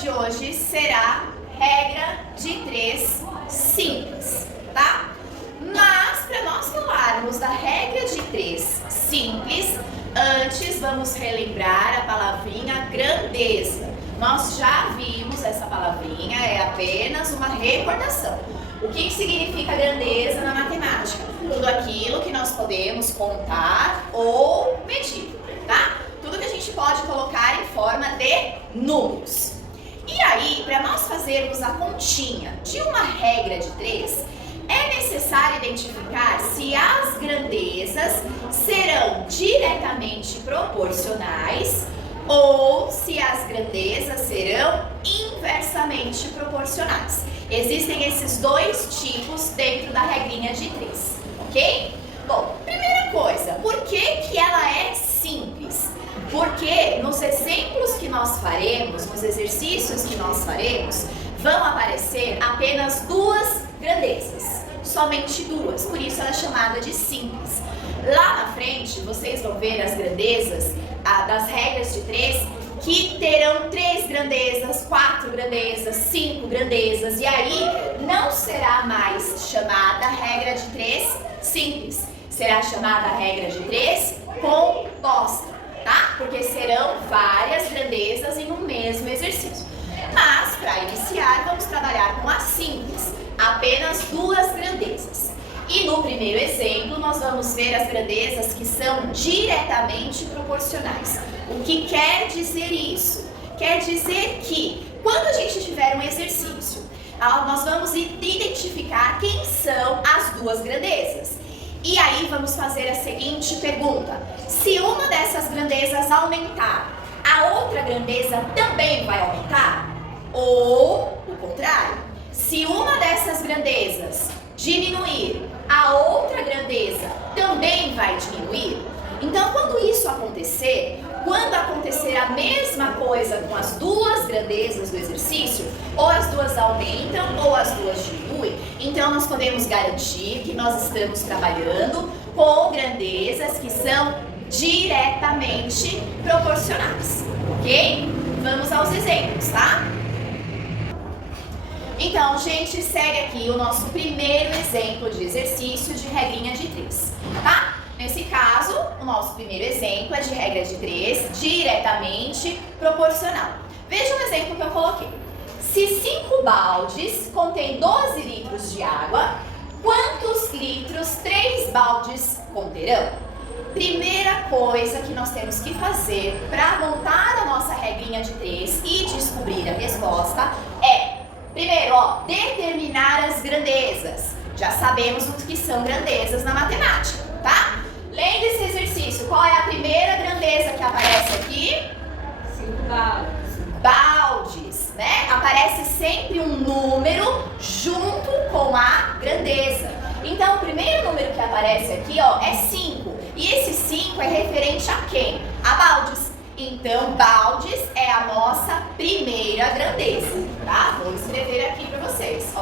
de hoje será regra de 3 simples, tá? Mas para nós falarmos da regra de 3 simples, antes vamos relembrar a palavrinha grandeza. Nós já vimos essa palavrinha, é apenas uma recordação. O que significa grandeza na matemática? Tudo aquilo que nós podemos contar ou medir, tá? Tudo que a gente pode colocar em forma de números. E aí, para nós fazermos a continha de uma regra de 3, é necessário identificar se as grandezas serão diretamente proporcionais ou se as grandezas serão inversamente proporcionais. Existem esses dois tipos dentro da regrinha de 3, ok? Bom, primeira coisa, por que ela é simples? Porque nos exemplos que nós faremos, nos exercícios que nós faremos, vão aparecer apenas 2 grandezas, somente 2, por isso ela é chamada de simples. Lá na frente, vocês vão ver as grandezas das regras de 3, que terão 3 grandezas, 4 grandezas, 5 grandezas, e aí não será mais chamada regra de 3 simples, será chamada regra de 3 composta, tá? Porque serão várias grandezas em um mesmo exercício. Mas, para iniciar, vamos trabalhar com a simples, apenas 2 grandezas. E no primeiro exemplo, nós vamos ver as grandezas que são diretamente proporcionais. O que quer dizer isso? Quer dizer que, quando a gente tiver um exercício, nós vamos identificar quem são as 2 grandezas. E aí vamos fazer a seguinte pergunta: se uma dessas grandezas aumentar, a outra grandeza também vai aumentar? Ou o contrário? Se uma dessas grandezas diminuir, a outra grandeza também vai diminuir? Então, quando isso acontecer, quando acontecer a mesma coisa com as 2 grandezas do exercício, ou as 2 aumentam ou as 2 diminuem, então nós podemos garantir que nós estamos trabalhando com grandezas que são diretamente proporcionais, ok? Vamos aos exemplos, tá? Então, gente, segue aqui o nosso primeiro exemplo de exercício de regrinha de 3, tá? Nesse caso, o nosso primeiro exemplo é de regra de 3, diretamente proporcional. Veja o exemplo que eu coloquei. Se 5 baldes contêm 12 litros de água, quantos litros 3 baldes conterão? Primeira coisa que nós temos que fazer para montar a nossa regrinha de 3 e descobrir a resposta é, primeiro, determinar as grandezas. Já sabemos o que são grandezas na matemática, tá? Lendo esse exercício, qual é a primeira grandeza que aparece aqui? 5 baldes. Baldes, né? Aparece sempre um número junto com a grandeza. Então, o primeiro número que aparece aqui, é 5. E esse 5 é referente a quem? A baldes. Então, baldes é a nossa primeira grandeza, tá? Vou escrever aqui para vocês,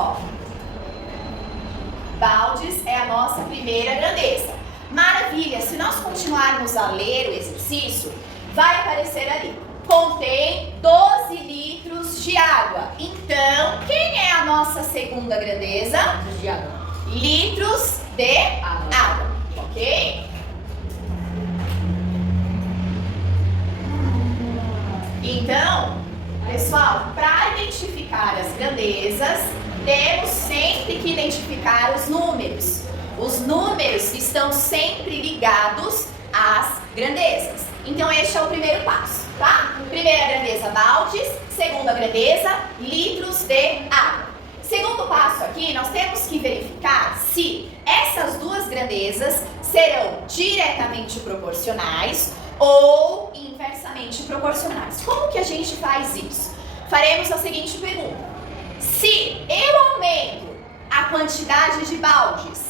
Baldes é a nossa primeira grandeza. Maravilha! Se nós continuarmos a ler o exercício, vai aparecer ali. Contém 12 litros de água. Então, quem é a nossa segunda grandeza? Litros de água. Litros de água, ok? Então, pessoal, para identificar as grandezas, temos sempre que identificar os números. Os números estão sempre ligados às grandezas. Então, este é o primeiro passo, tá? Primeira grandeza, baldes. Segunda grandeza, litros de água. Segundo passo aqui, nós temos que verificar se essas 2 grandezas serão diretamente proporcionais ou inversamente proporcionais. Como que a gente faz isso? Faremos a seguinte pergunta: se eu aumento a quantidade de baldes,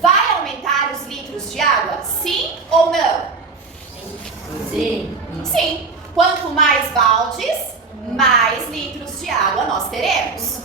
vai aumentar os litros de água? Sim ou não? Sim. Sim. Quanto mais baldes, mais litros de água nós teremos.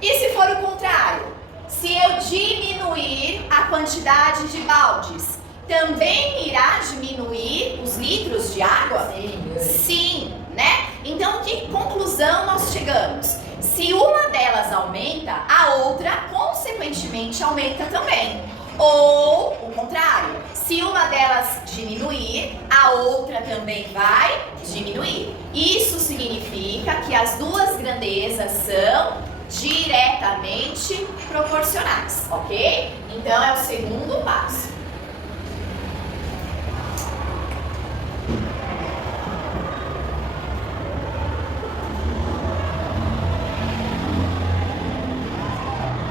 E se for o contrário? Se eu diminuir a quantidade de baldes, também irá diminuir os litros de água? Sim. Sim, né? Então, que conclusão nós chegamos? Se uma delas aumenta, a outra, consequentemente, aumenta também. Ou, o contrário, se uma delas diminuir, a outra também vai diminuir. Isso significa que as duas grandezas são diretamente proporcionais, ok? Então, é o segundo passo.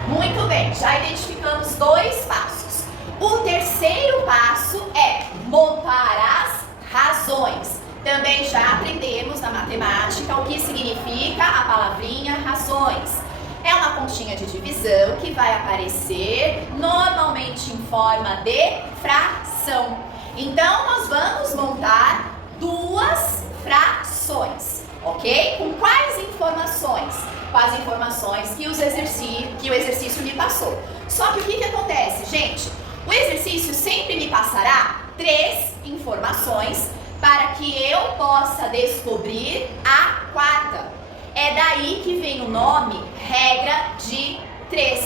Muito bem, já identificamos dois passos. O terceiro passo é montar as razões. Também já aprendemos na matemática o que significa a palavrinha razões. É uma continha de divisão que vai aparecer normalmente em forma de fração. Então, nós vamos montar duas frações, ok? Com quais informações? Com as informações que o exercício me passou. Só que o que acontece, gente? O exercício sempre me passará 3 informações para que eu possa descobrir a quarta. É daí que vem o nome regra de 3,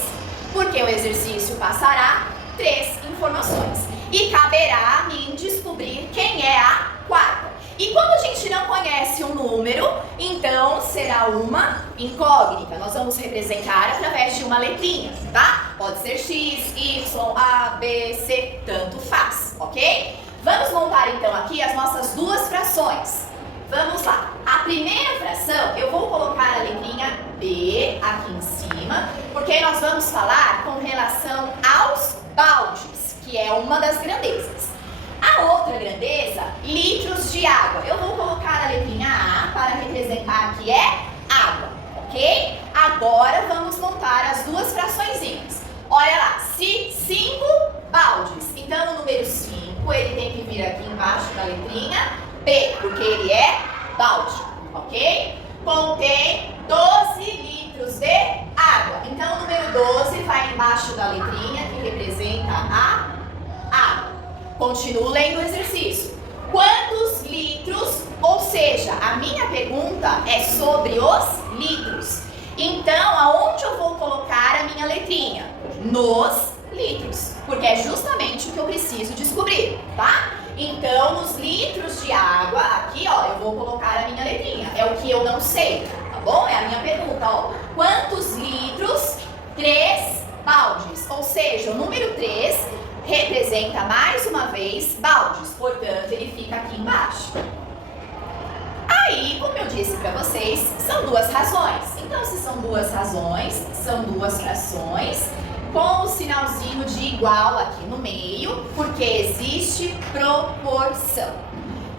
porque o exercício passará 3 informações e caberá a mim descobrir quem é a quarta. E quando a gente não conhece um número, então será uma incógnita. Nós vamos representar através de uma letrinha, tá? Pode ser X, Y, A, B, C, tanto faz, ok? Vamos montar então aqui as nossas duas frações. Vamos lá. A primeira fração, eu vou colocar a letrinha B aqui em cima, porque nós vamos falar com relação aos baldes, que é uma das grandezas. A outra grandeza, litros de água. Eu vou colocar a letrinha A para representar que é água, ok? Agora vamos montar as duas fraçõezinhas. Olha lá, se 5 baldes, então o número 5, ele tem que vir aqui embaixo da letrinha B, porque ele é balde, ok? Contém 12 litros de água. Então o número 12 vai embaixo da letrinha que representa a água. Continuo lendo o exercício. Quantos litros? Ou seja, a minha pergunta é sobre os litros. Então, aonde eu vou colocar a minha letrinha? Nos litros, porque é justamente o que eu preciso descobrir, tá? Então, nos litros de água, aqui, ó, eu vou colocar a minha letrinha. É o que eu não sei, tá bom? É a minha pergunta, ó. Quantos litros? 3 baldes. Ou seja, o número 3 representa mais uma vez baldes, portanto ele fica aqui embaixo. Aí, como eu disse para vocês, são duas razões. Então, se são duas razões, são duas frações com o sinalzinho de igual aqui no meio, porque existe proporção.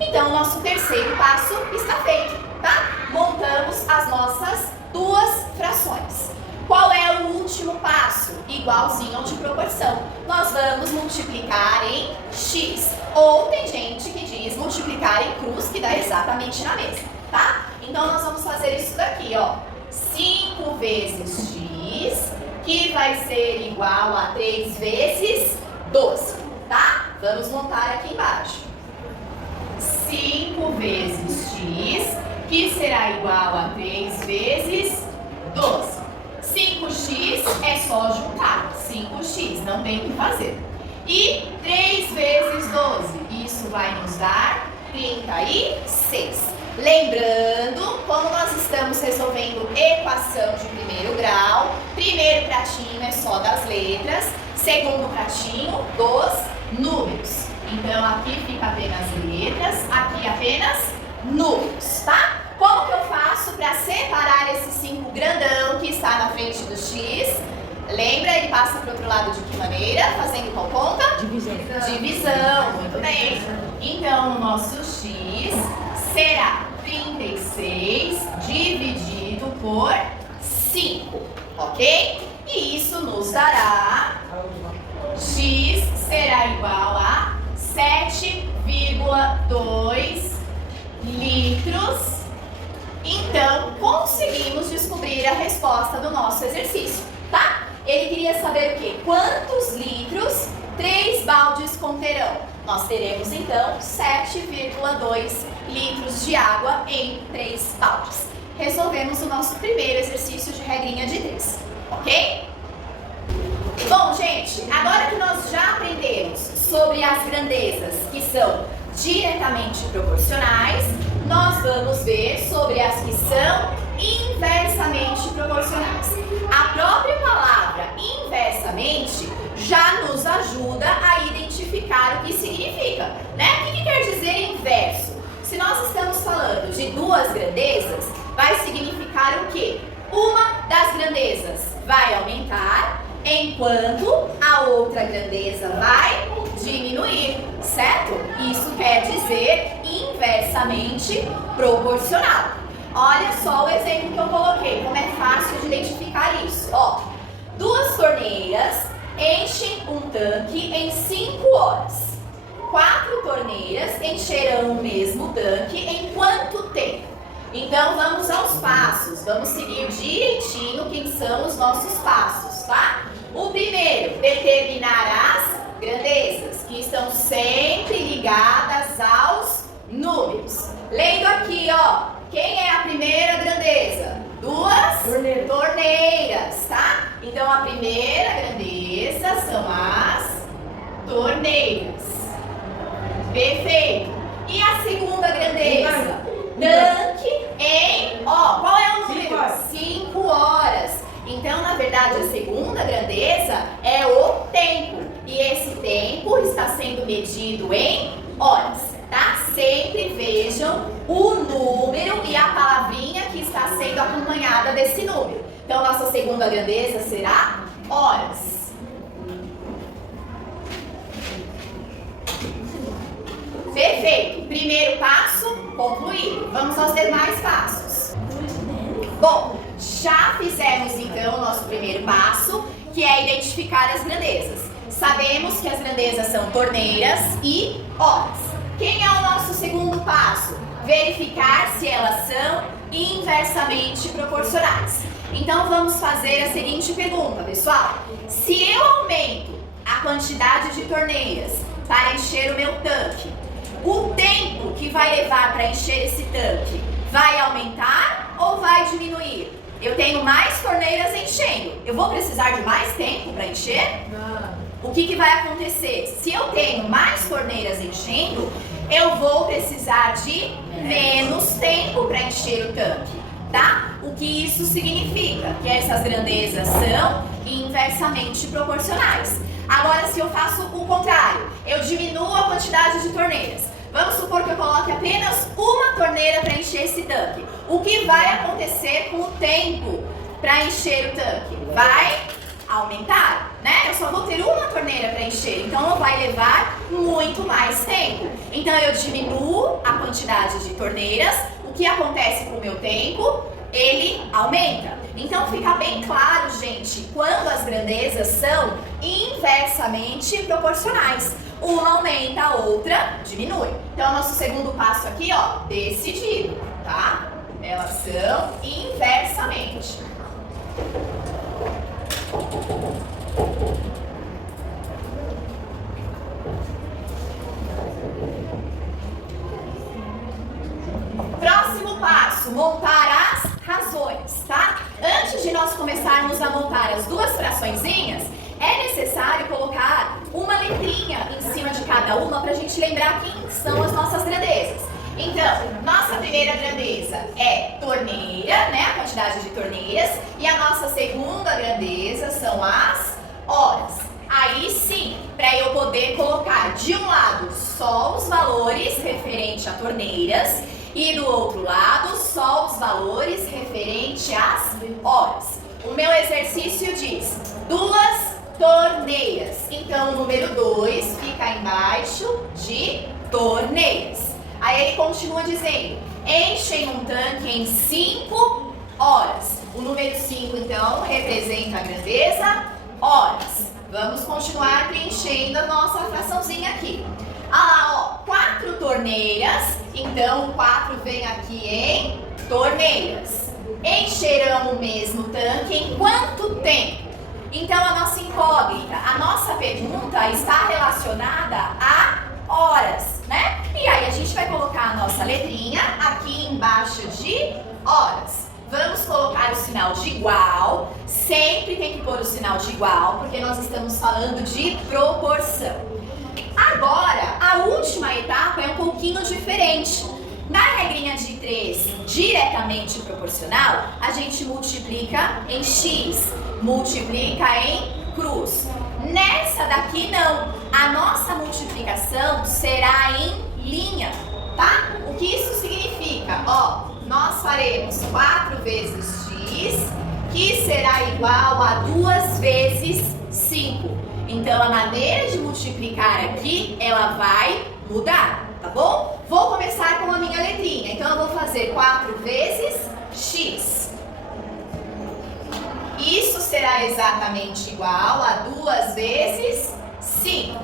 Então, o nosso terceiro passo está feito, tá? Montamos as nossas duas frações. Qual é o último passo? Igualzinho ao de proporção. Nós vamos multiplicar em x. Ou tem gente que diz multiplicar em cruz, que dá exatamente na mesma, tá? Então, nós vamos fazer isso daqui, ó. 5 vezes x, que vai ser igual a 3 vezes 12, tá? Vamos montar aqui embaixo. 5 vezes x, que será igual a 3 vezes 12. 5x é só juntar, 5x, não tem o que fazer. E 3 vezes 12, isso vai nos dar 36. Lembrando, como nós estamos resolvendo equação de primeiro grau, primeiro pratinho é só das letras, segundo pratinho dos números. Então, aqui fica apenas letras, aqui apenas números, tá? Como que eu faço para separar esse 5 grandão que está na frente do x? Lembra, ele passa para o outro lado de que maneira? Fazendo qual conta? Divisão. Divisão, muito bem. Então, o nosso x será 36 dividido por 5, ok? E isso nos dará, x será igual a 7,2 litros. Então, conseguimos descobrir a resposta do nosso exercício, tá? Ele queria saber o quê? Quantos litros 3 baldes conterão? Nós teremos, então, 7,2 litros de água em 3 baldes. Resolvemos o nosso primeiro exercício de regrinha de 3, ok? Bom, gente, agora que nós já aprendemos sobre as grandezas que são diretamente proporcionais, nós vamos ver sobre as que são inversamente proporcionais. A própria palavra inversamente já nos ajuda a identificar o que significa, né? O que quer dizer inverso? Se nós estamos falando de duas grandezas, vai significar o quê? Uma das grandezas vai aumentar, enquanto a outra grandeza vai diminuir, certo? Isso quer dizer inversamente proporcional. Olha só o exemplo que eu coloquei, como é fácil de identificar isso. Ó, 2 torneiras enchem um tanque em 5 horas. 4 torneiras encherão o mesmo tanque em quanto tempo? Então vamos aos passos, vamos seguir direitinho quem são os nossos passos, tá? O primeiro, determinar as grandezas, que estão sempre ligadas aos números. Lendo aqui, ó, quem é a primeira grandeza? 2 torneiras, tá? Então a primeira grandeza são as torneiras. Perfeito. E a segunda grandeza? Tanque em, ó, qual é o número? 5 horas. Então, na verdade, a segunda grandeza é o tempo. E esse tempo está sendo medido em horas, tá? Sempre vejam o número e a palavrinha que está sendo acompanhada desse número. Então, nossa segunda grandeza será horas. Perfeito. Primeiro passo, concluído. Vamos aos demais passos. Bom, já fizemos então o nosso primeiro passo, que é identificar as grandezas. Sabemos que as grandezas são torneiras e horas. Quem é o nosso segundo passo? Verificar se elas são inversamente proporcionais. Então vamos fazer a seguinte pergunta, pessoal. Se eu aumento a quantidade de torneiras para encher o meu tanque, o tempo que vai levar para encher esse tanque vai aumentar ou vai diminuir? Eu tenho mais torneiras enchendo. Eu vou precisar de mais tempo para encher? Não. O que vai acontecer? Se eu tenho mais torneiras enchendo, eu vou precisar de menos tempo para encher o tanque, tá? O que isso significa? Que essas grandezas são inversamente proporcionais. Agora, se eu faço o contrário, eu diminuo a quantidade de torneiras. Vamos supor que eu coloque apenas uma torneira para encher esse tanque. O que vai acontecer com o tempo para encher o tanque? Vai aumentar, né? Eu só vou ter uma torneira para encher, então vai levar muito mais tempo. Então eu diminuo a quantidade de torneiras. O que acontece com o meu tempo? Ele aumenta. Então fica bem claro, gente, quando as grandezas são inversamente proporcionais. Uma aumenta, a outra diminui. Então, nosso segundo passo aqui, ó, decidido, tá? Elas são inversamente. Próximo passo, montar as razões, tá? Antes de nós começarmos a montar as duas fraçõezinhas, é necessário colocar uma letrinha em cima de cada uma para a gente lembrar quem são as nossas grandezas. Então, nossa primeira grandeza é torneira, né? A quantidade de torneiras. E a nossa segunda grandeza são as horas. Aí sim, para eu poder colocar de um lado só os valores referente a torneiras e do outro lado só os valores referente às horas. O meu exercício diz 2 torneiras. Então, o número 2 fica embaixo de torneiras. Aí ele continua dizendo, enchem um tanque em 5 horas. O número 5, então, representa a grandeza horas. Vamos continuar preenchendo a nossa fraçãozinha aqui. Ah lá, ó, 4 torneiras. Então, o 4 vem aqui em torneiras. Encherão o mesmo tanque em quanto tempo? Então, a nossa incógnita, a nossa pergunta está relacionada a horas, né? E aí, a gente vai colocar a nossa letrinha embaixo de horas. Vamos colocar o sinal de igual. Sempre tem que pôr o sinal de igual, porque nós estamos falando de proporção. Agora, a última etapa é um pouquinho diferente. Na regrinha de 3, diretamente proporcional, a gente multiplica em x, multiplica em cruz. Nessa daqui não, a nossa multiplicação será em linha, tá? O que isso significa? Ó, nós faremos 4 vezes x, que será igual a 2 vezes 5. Então, a maneira de multiplicar aqui, ela vai mudar, tá bom? Vou começar com a minha letrinha. Então, eu vou fazer 4 vezes x. Isso será exatamente igual a 2 vezes 5.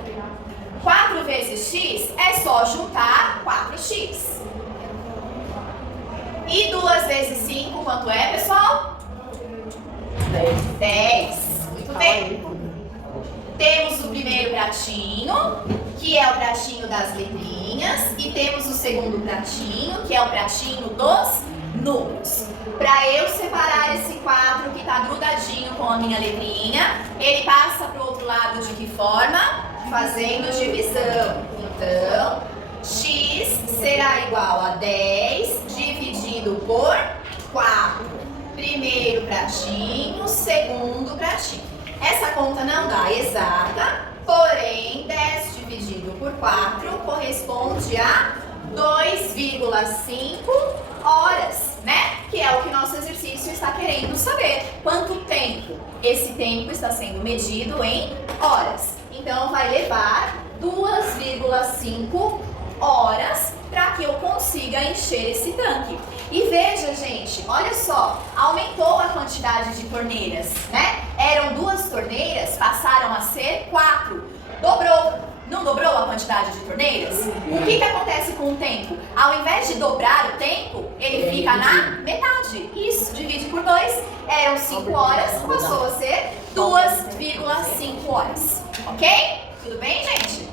4 vezes x é só juntar 4x. E 2 vezes 5, quanto é, pessoal? 10. Muito bem. Temos o primeiro pratinho, que é o pratinho das letrinhas, e temos o segundo pratinho, que é o pratinho dos números. Para eu separar esse quadro que está grudadinho com a minha letrinha, ele passa para o outro lado de que forma? Fazendo divisão. Então, x será igual a 10 dividido por 4. Primeiro pratinho, segundo pratinho. Essa conta não dá exata, porém 10 dividido por 4 corresponde a 2,5 horas, né? Que é o que nosso exercício está querendo saber. Quanto tempo? Esse tempo está sendo medido em horas. Então, vai levar 2,5 horas para que eu consiga encher esse tanque. E veja, gente, olha só, aumentou a quantidade de torneiras, né? Eram 2 torneiras, passaram a ser 4. Dobrou. Não dobrou a quantidade de torneiras? O que acontece com o tempo? Ao invés de dobrar o tempo, ele fica na metade. Isso, divide por 2, eram 5 horas, passou a ser 2,5 horas. Ok? Tudo bem, gente?